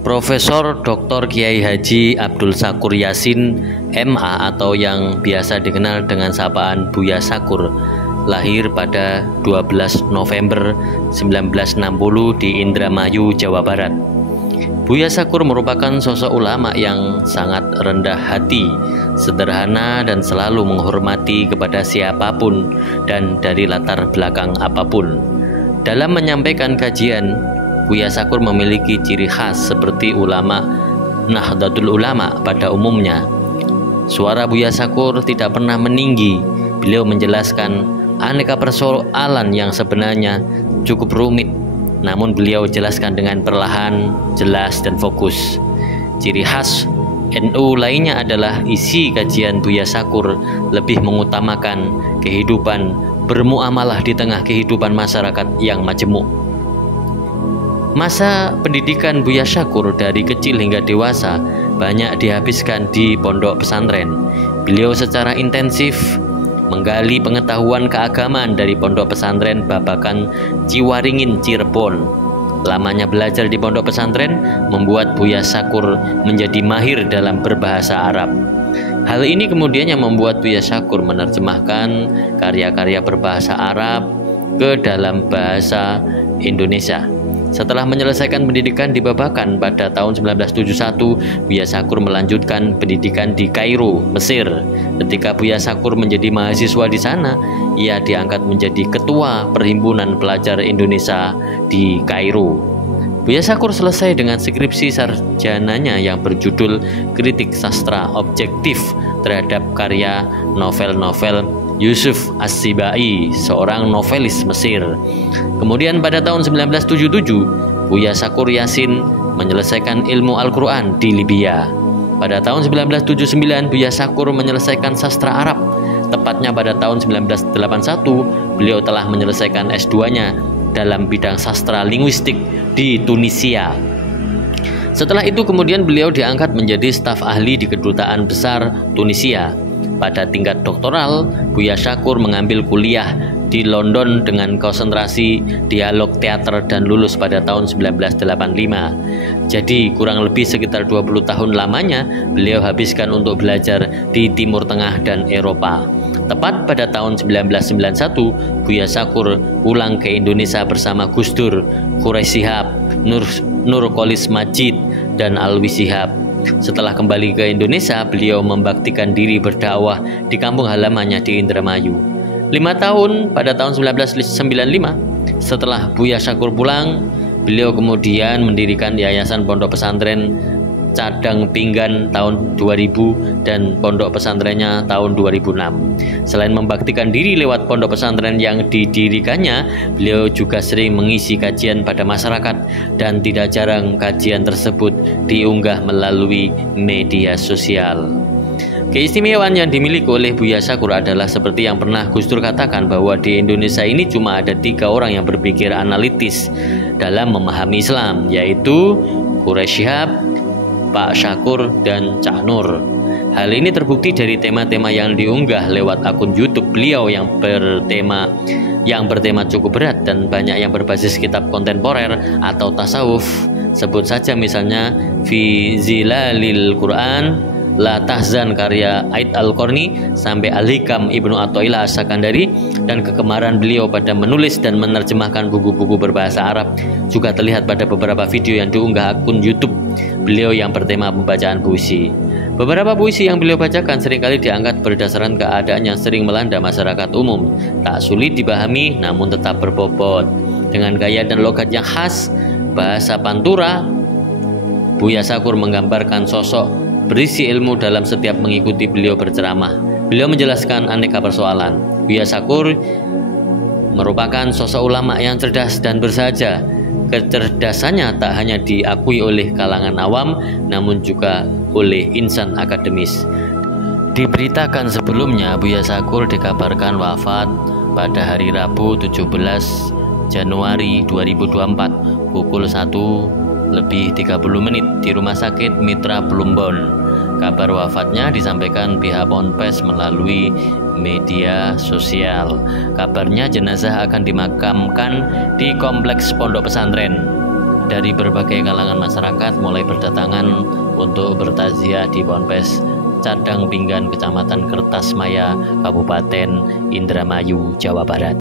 Profesor Dr. Kiai Haji Abdul Sakur Yasin, MA atau yang biasa dikenal dengan sapaan Buya Sakur, lahir pada 12 November 1960 di Indramayu, Jawa Barat. Buya Sakur merupakan sosok ulama yang sangat rendah hati, sederhana dan selalu menghormati kepada siapapun dan dari latar belakang apapun. Dalam menyampaikan kajian, Buya Sakur memiliki ciri khas seperti ulama Nahdlatul Ulama pada umumnya. Suara Buya Sakur tidak pernah meninggi. Beliau menjelaskan aneka persoalan yang sebenarnya cukup rumit, namun beliau jelaskan dengan perlahan, jelas, dan fokus. Ciri khas NU lainnya adalah isi kajian Buya Sakur lebih mengutamakan kehidupan bermuamalah di tengah kehidupan masyarakat yang majemuk. Masa pendidikan Buya Sakur dari kecil hingga dewasa banyak dihabiskan di pondok pesantren. Beliau secara intensif menggali pengetahuan keagamaan dari pondok pesantren Babakan Ciwaringin, Cirebon. Lamanya belajar di pondok pesantren membuat Buya Sakur menjadi mahir dalam berbahasa Arab. Hal ini kemudian yang membuat Buya Sakur menerjemahkan karya-karya berbahasa Arab ke dalam bahasa Indonesia. Setelah menyelesaikan pendidikan di Babakan pada tahun 1971, Buya Sakur melanjutkan pendidikan di Kairo, Mesir. Ketika Buya Sakur menjadi mahasiswa di sana, ia diangkat menjadi ketua Perhimpunan Pelajar Indonesia di Kairo. Buya Sakur selesai dengan skripsi sarjananya yang berjudul Kritik Sastra Objektif terhadap karya novel-novel Yusuf As-Sibai, seorang novelis Mesir. Kemudian pada tahun 1977, Buya Sakur Yasin menyelesaikan ilmu Al-Quran di Libya. Pada tahun 1979, Buya Sakur menyelesaikan sastra Arab. Tepatnya pada tahun 1981, beliau telah menyelesaikan S2-nya dalam bidang sastra linguistik di Tunisia. Setelah itu kemudian beliau diangkat menjadi staf ahli di Kedutaan Besar Tunisia. Pada tingkat doktoral, Buya Sakur mengambil kuliah di London dengan konsentrasi dialog teater dan lulus pada tahun 1985. Jadi kurang lebih sekitar 20 tahun lamanya beliau habiskan untuk belajar di Timur Tengah dan Eropa. Tepat pada tahun 1991, Buya Sakur pulang ke Indonesia bersama Gus Dur, Quraish Shihab, Nurcholish Madjid, dan Alwi Shihab. Setelah kembali ke Indonesia, beliau membaktikan diri berdakwah di kampung halamannya di Indramayu. 5 tahun pada tahun 1995, setelah Buya Sakur pulang, beliau kemudian mendirikan Yayasan Pondok Pesantren Cadang Pinggan tahun 2000 dan pondok pesantrennya tahun 2006. Selain membaktikan diri lewat pondok pesantren yang didirikannya, beliau juga sering mengisi kajian pada masyarakat dan tidak jarang kajian tersebut diunggah melalui media sosial. Keistimewaan yang dimiliki oleh Buya Sakur adalah seperti yang pernah Gus Dur katakan, bahwa di Indonesia ini cuma ada 3 orang yang berpikir analitis dalam memahami Islam, yaitu Quraish Shihab, Pak Sakur, dan Cak Nur. Hal ini terbukti dari tema-tema yang diunggah lewat akun YouTube beliau yang bertema cukup berat dan banyak yang berbasis kitab kontemporer atau tasawuf. Sebut saja misalnya Fi Zilalil Quran, La Tahzan karya Aid Al-Qarni, sampai Al-Hikam Ibnu Athaillah As-Sakandari, dan kegemaran beliau pada menulis dan menerjemahkan buku-buku berbahasa Arab juga terlihat pada beberapa video yang diunggah akun YouTube beliau yang bertema pembacaan puisi. Beberapa puisi yang beliau bacakan seringkali diangkat berdasarkan keadaan yang sering melanda masyarakat umum, tak sulit dipahami namun tetap berbobot. Dengan gaya dan logat yang khas, bahasa Pantura, Buya Sakur menggambarkan sosok berisi ilmu dalam setiap mengikuti beliau berceramah. Beliau menjelaskan aneka persoalan. Buya Sakur merupakan sosok ulama yang cerdas dan bersahaja. Kecerdasannya tak hanya diakui oleh kalangan awam, namun juga oleh insan akademis. Diberitakan sebelumnya, Buya Sakur dikabarkan wafat pada hari Rabu 17 Januari 2024 pukul 1:30 di Rumah Sakit Mitra Plumbon. Kabar wafatnya disampaikan pihak Ponpes melalui media sosial. Kabarnya jenazah akan dimakamkan di kompleks pondok pesantren. dari berbagai kalangan masyarakat mulai berdatangan untuk bertaziah di Ponpes Cadang Pinggan, Kecamatan Kertasmaya, Kabupaten Indramayu, Jawa Barat.